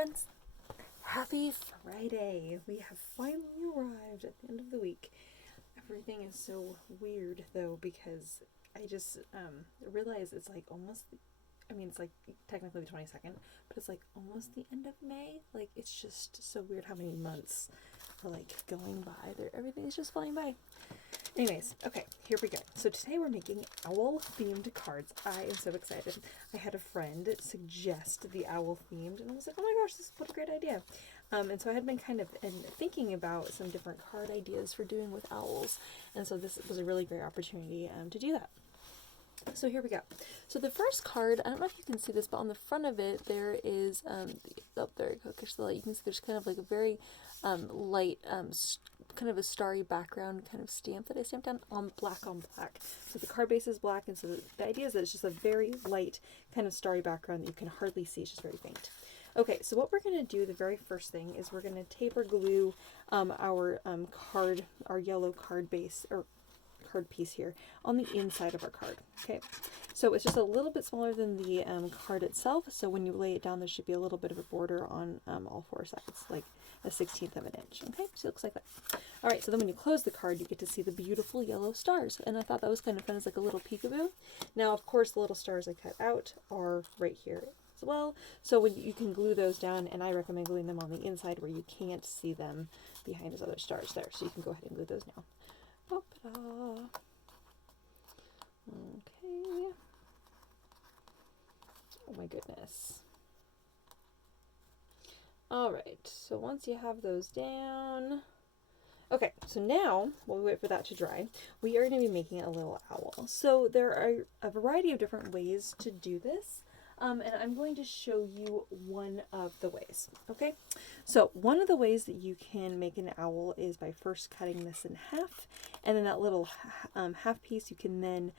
friends! Happy Friday! We have finally arrived at the end of the week. Everything is so weird though because I just realized it's like almost, it's like technically the 22nd, but it's like almost the end of May. Like it's just so weird how many months are like going by. Everything is just flying by. Anyways, okay, here we go. So today we're making owl-themed cards. I am so excited. I had a friend suggest the owl-themed, and I was like, oh my gosh, what a great idea. And so I had been kind of thinking about some different card ideas for doing with owls, and so this was a really great opportunity to do that. So here we go. So the first card, I don't know if you can see this, but on the front of it there is, there you go, catch the light. You can see there's kind of like a very light, kind of a starry background kind of stamp that I stamped down on black. So the card base is black, and so the idea is that it's just a very light kind of starry background that you can hardly see. It's just very faint. Okay, so what we're going to do, the very first thing, is we're going to tape or glue our yellow card base, or card piece here, on the inside of our card. Okay, so it's just a little bit smaller than the card itself, so when you lay it down there should be a little bit of a border on all four sides, like a 1/16 of an inch. Okay, so it looks like that. Alright, so then when you close the card you get to see the beautiful yellow stars, and I thought that was kind of fun as like a little peekaboo. Now of course the little stars I cut out are right here as well, so when you can glue those down, and I recommend gluing them on the inside where you can't see them behind those other stars there, so you can go ahead and glue those now. Okay. Oh my goodness. Alright, so once you have those down... Okay, so now, while we wait for that to dry, we are going to be making a little owl. So there are a variety of different ways to do this. And I'm going to show you one of the ways, okay? So one of the ways that you can make an owl is by first cutting this in half, and then that little half piece you can then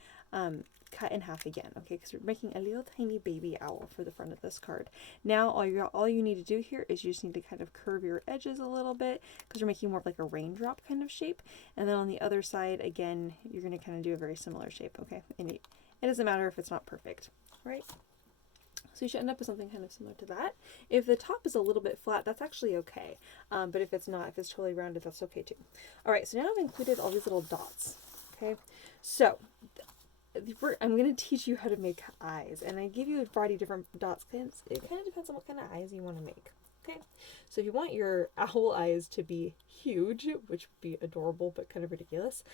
cut in half again, okay? Because we're making a little tiny baby owl for the front of this card. Now all you need to do here is you just need to kind of curve your edges a little bit, because we're making more of like a raindrop kind of shape. And then on the other side, again, you're going to kind of do a very similar shape, okay? And it doesn't matter if it's not perfect, right? So you should end up with something kind of similar to that. If the top is a little bit flat, that's actually okay. But if it's not, if it's totally rounded, that's okay too. All right, so now I've included all these little dots. Okay, so I'm going to teach you how to make eyes, and I give you a variety of different dots. It kind of depends on what kind of eyes you want to make. Okay, so if you want your owl eyes to be huge, which would be adorable but kind of ridiculous,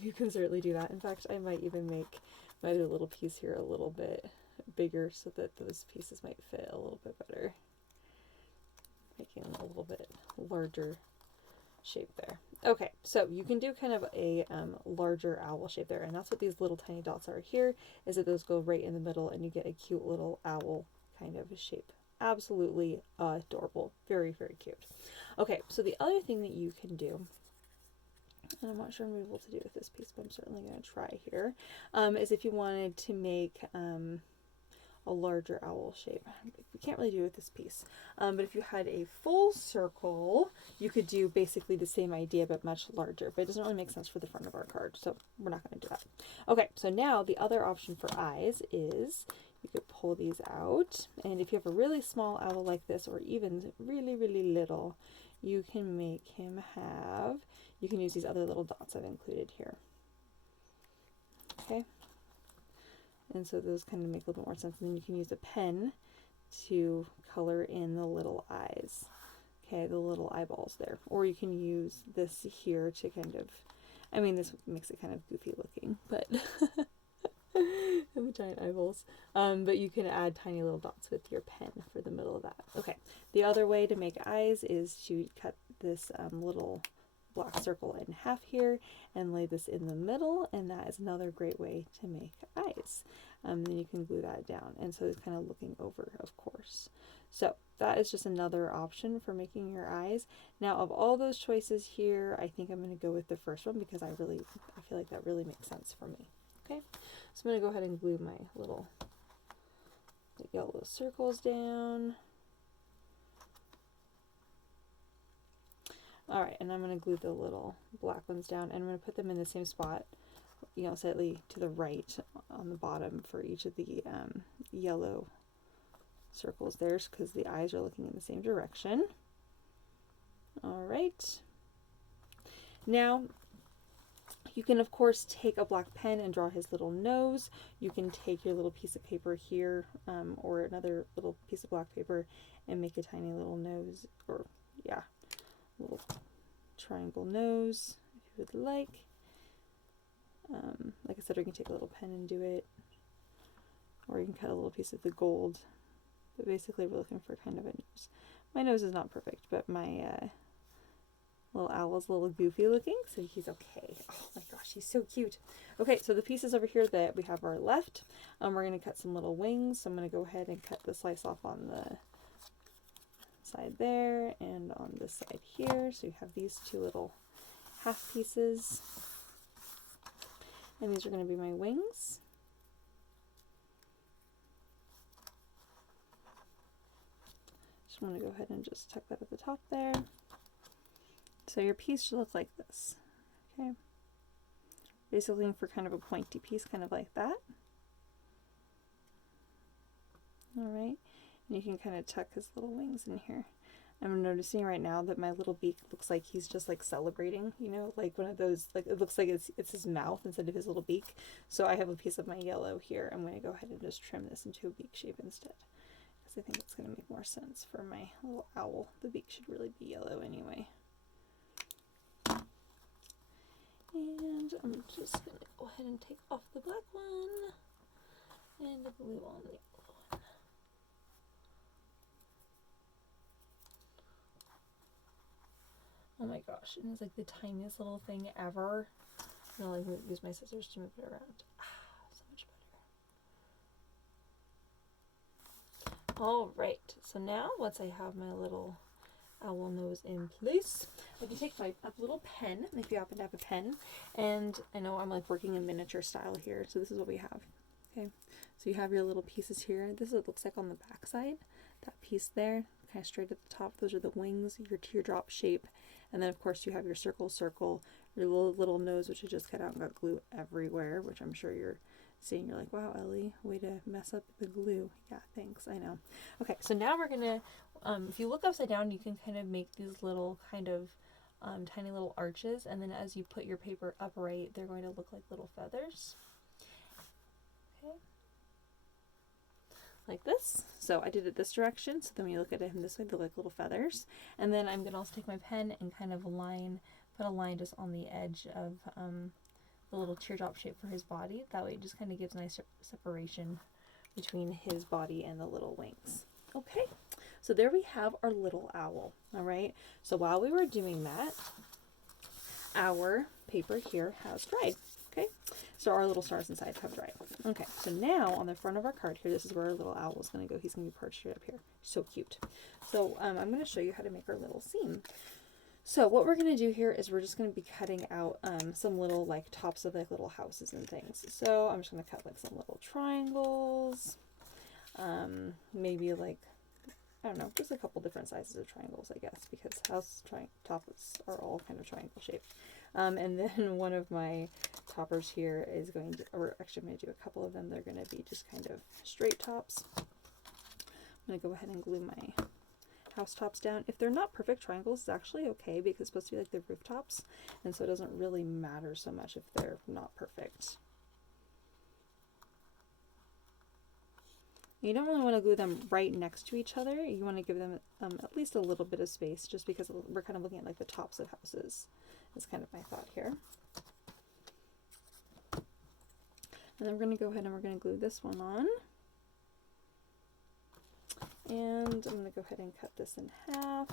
you can certainly do that. In fact, I might even make my other little piece here a little bit bigger so that those pieces might fit a little bit better, making a little bit larger shape there. Okay, so you can do kind of a larger owl shape there, and that's what these little tiny dots are here, is that those go right in the middle and you get a cute little owl kind of shape. Absolutely adorable. Very, very cute. Okay, so the other thing that you can do, and I'm not sure I'm able to do with this piece, but I'm certainly going to try here, is if you wanted to make a larger owl shape. We can't really do it with this piece, but if you had a full circle, you could do basically the same idea but much larger, but it doesn't really make sense for the front of our card, so we're not going to do that. Okay, so now the other option for eyes is you could pull these out, and if you have a really small owl like this, or even really, really little, you can make him have, you can use these other little dots I've included here. Okay. And so those kind of make a little bit more sense. And then you can use a pen to color in the little eyes. Okay, the little eyeballs there. Or you can use this here to kind of, this makes it kind of goofy looking, but and the giant eyeballs. But you can add tiny little dots with your pen for the middle of that. Okay, the other way to make eyes is to cut this little black circle in half here and lay this in the middle, and that is another great way to make eyes. Then you can glue that down, and so it's kind of looking over, of course. So that is just another option for making your eyes. Now of all those choices here, I think I'm going to go with the first one because I feel like that really makes sense for me. Okay, so I'm going to go ahead and glue my little yellow circles down. Alright, and I'm going to glue the little black ones down, and I'm going to put them in the same spot, slightly to the right on the bottom for each of the yellow circles there because the eyes are looking in the same direction. All right. Now, you can, of course, take a black pen and draw his little nose. You can take your little piece of paper here or another little piece of black paper and make a tiny little nose, or, yeah, little triangle nose if you would like. Like I said, or you can take a little pen and do it, or you can cut a little piece of the gold. But basically, we're looking for kind of a nose. My nose is not perfect, but my little owl is a little goofy looking, so he's okay. Oh my gosh, he's so cute. Okay, so the pieces over here that we have are left. We're going to cut some little wings. So I'm going to go ahead and cut the slice off on the side there and on this side here. So you have these two little half pieces. And these are going to be my wings. Just want to go ahead and just tuck that at the top there. So your piece should look like this. Okay. Basically looking for kind of a pointy piece, kind of like that. Alright. And you can kind of tuck his little wings in here. I'm noticing right now that my little beak looks like he's just like celebrating, you know, like one of those, like it looks like it's his mouth instead of his little beak. So I have a piece of my yellow here. I'm going to go ahead and just trim this into a beak shape instead, because I think it's going to make more sense for my little owl. The beak should really be yellow anyway. And I'm just going to go ahead and take off the black one and the blue on the yellow one. Oh my gosh, and it's like the tiniest little thing ever. And I'll like use my scissors to move it around. So much better. Alright, so now once I have my little owl nose in place, I can take my little pen, if you happen to have a pen, and I know I'm like working in miniature style here, so this is what we have. Okay, so you have your little pieces here. This is what it looks like on the back side. That piece there, kind of straight at the top, those are the wings, your teardrop shape. And then of course you have your circle, your little nose, which I just cut out and got glue everywhere, which I'm sure you're seeing. You're like, wow, Ellie, way to mess up the glue. Yeah, thanks, I know. Okay, so now we're gonna, if you look upside down, you can kind of make these little kind of tiny little arches, and then as you put your paper upright, they're going to look like little feathers. Okay. Like this. So I did it this direction, so then when you look at him this way, they look like little feathers. And then I'm going to also take my pen and kind of put a line just on the edge of the little teardrop shape for his body. That way it just kind of gives nice separation between his body and the little wings. Okay, so there we have our little owl. All right, so while we were doing that, our paper here has dried. Okay, so our little stars inside have dried. Okay, so now on the front of our card here, this is where our little owl is going to go. He's going to be perched right up here. So cute. So I'm going to show you how to make our little scene. So what we're going to do here is we're just going to be cutting out some little like tops of like little houses and things. So I'm just going to cut like some little triangles, maybe like, I don't know, just a couple different sizes of triangles, I guess, because house tops are all kind of triangle shaped. And then one of my toppers here is going to, or actually I'm going to do a couple of them. They're going to be just kind of straight tops. I'm going to go ahead and glue my house tops down. If they're not perfect triangles, it's actually okay because it's supposed to be like the rooftops, and so it doesn't really matter so much if they're not perfect. You don't really want to glue them right next to each other. You want to give them at least a little bit of space, just because we're kind of looking at like the tops of houses. That's kind of my thought here. And then we're going to go ahead and we're going to glue this one on. And I'm going to go ahead and cut this in half.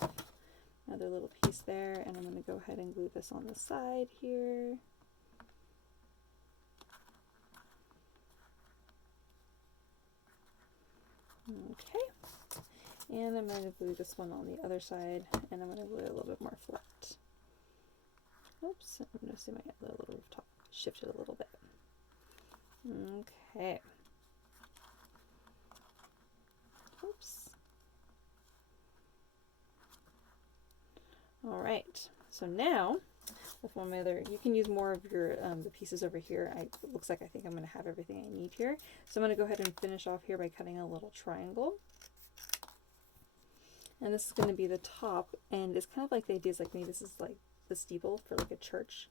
Another little piece there, and I'm going to go ahead and glue this on the side here. Okay, and I'm going to glue this one on the other side, and I'm going to glue it a little bit more flat. Oops, I'm going to see my little rooftop shifted a little bit. Okay. Oops. All right, so now with one of my other, you can use more of your the pieces over here. It looks like I think I'm going to have everything I need here. So I'm going to go ahead and finish off here by cutting a little triangle. And this is going to be the top, and it's kind of like the idea is like maybe this is like the steeple for like a church,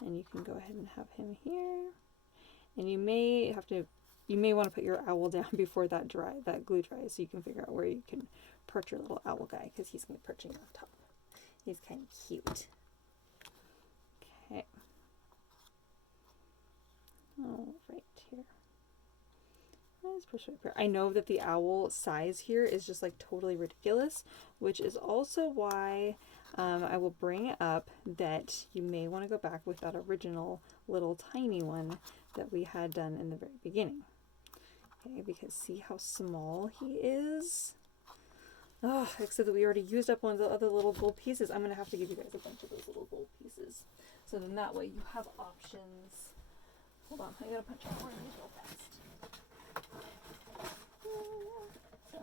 and you can go ahead and have him here, and you may want to put your owl down before that glue dries, so you can figure out where you can perch your little owl guy, because he's going to be perching on top. He's kind of cute. Okay. Oh, right here. Let's push it up here. I know that the owl size here is just like totally ridiculous, which is also why I will bring up that you may want to go back with that original little tiny one that we had done in the very beginning. Okay, because see how small he is? Oh, except that we already used up one of the other little gold pieces. I'm going to have to give you guys a bunch of those little gold pieces. So then that way you have options. Hold on, I gotta punch out more of these real fast.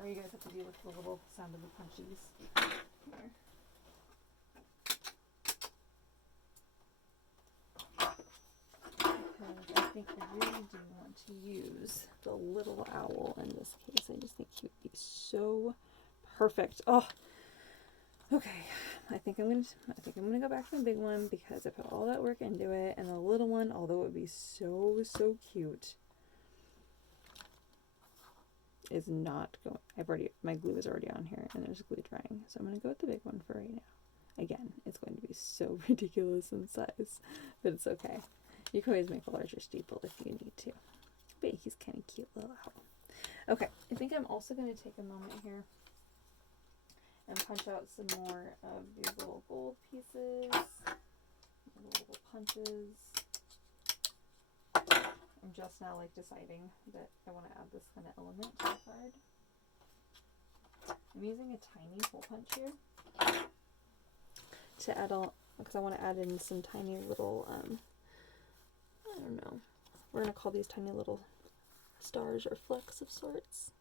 Or you guys have to deal with the little sound of the punchies. Here. Because I think I really do want to use the little owl in this case. I just think he would be so perfect. Oh, okay. I think I'm gonna go back to the big one because I put all that work into it, and the little one, although it would be so cute, is not going. My glue is already on here, and there's glue drying, so I'm gonna go with the big one for right now. Again, it's going to be so ridiculous in size, but it's okay. You can always make a larger steeple if you need to. But he's kind of cute little owl. Okay, I think I'm also going to take a moment here and punch out some more of these little gold pieces, little punches. I'm just now like deciding that I want to add this kind of element to the card. I'm using a tiny hole punch here to add all, because I want to add in some tiny little, I don't know, we're going to call these tiny little stars or flecks of sorts.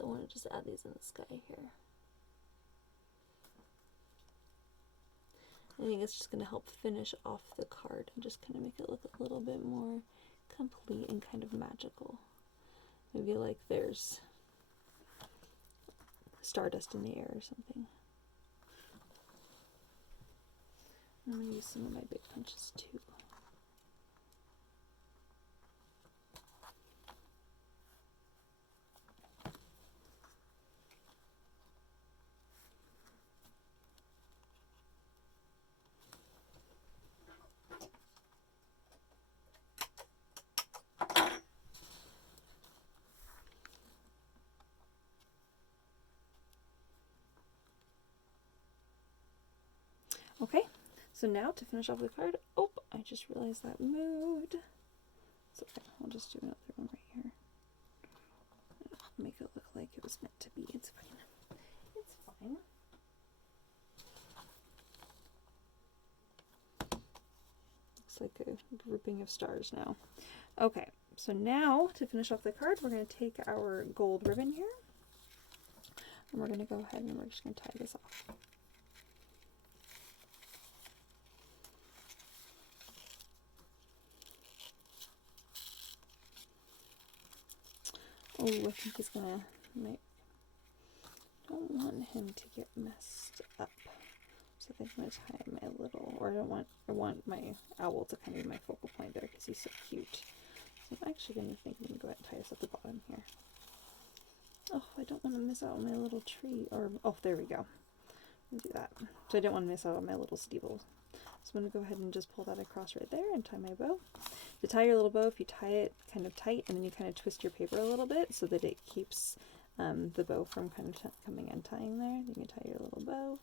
I want to just add these in the sky here. I think it's just going to help finish off the card and just kind of make it look a little bit more complete and kind of magical. Maybe like there's stardust in the air or something. I'm going to use some of my big punches too. Okay, so now to finish off the card, oh, I just realized that moved. It's okay, I'll just do another one right here. Make it look like it was meant to be. It's fine. It's fine. Looks like a grouping of stars now. Okay, so now to finish off the card, we're going to take our gold ribbon here, and we're going to go ahead and we're just going to tie this off. Oh, I think he's gonna make, don't want him to get messed up. So I think I'm gonna tie my little, or I want my owl to kind of be my focal point there because he's so cute. So I'm actually gonna think I'm gonna go ahead and tie this at the bottom here. Oh, I don't want to miss out on my little tree, or, oh, there we go. Let me do that. So I didn't want to miss out on my little steeple. So I'm going to go ahead and just pull that across right there and tie my bow. To tie your little bow, if you tie it kind of tight and then you kind of twist your paper a little bit so that it keeps the bow from kind of coming and tying there, you can tie your little bow.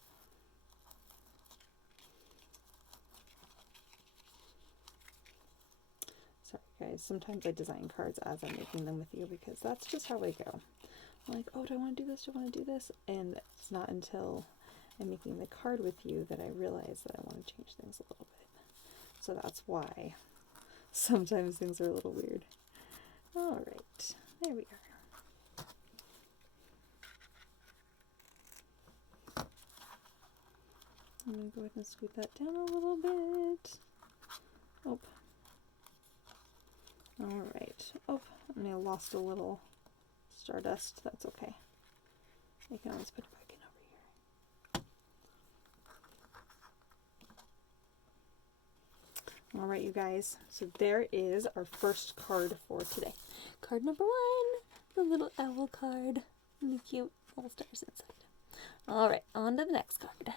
Sorry guys, sometimes I design cards as I'm making them with you because that's just how I go. I'm like, oh, do I want to do this? Do I want to do this? And it's not until I'm making the card with you that I realize that I want to change things a little bit. So that's why sometimes things are a little weird. All right, there we are. I'm going to go ahead and scoot that down a little bit. Oh. All right. Oh, I lost a little stardust. That's okay. I can always put it back in over here. All right, you guys. So there is our first card for today. Card number 1, the little owl card. And the cute little stars inside. All right, on to the next card.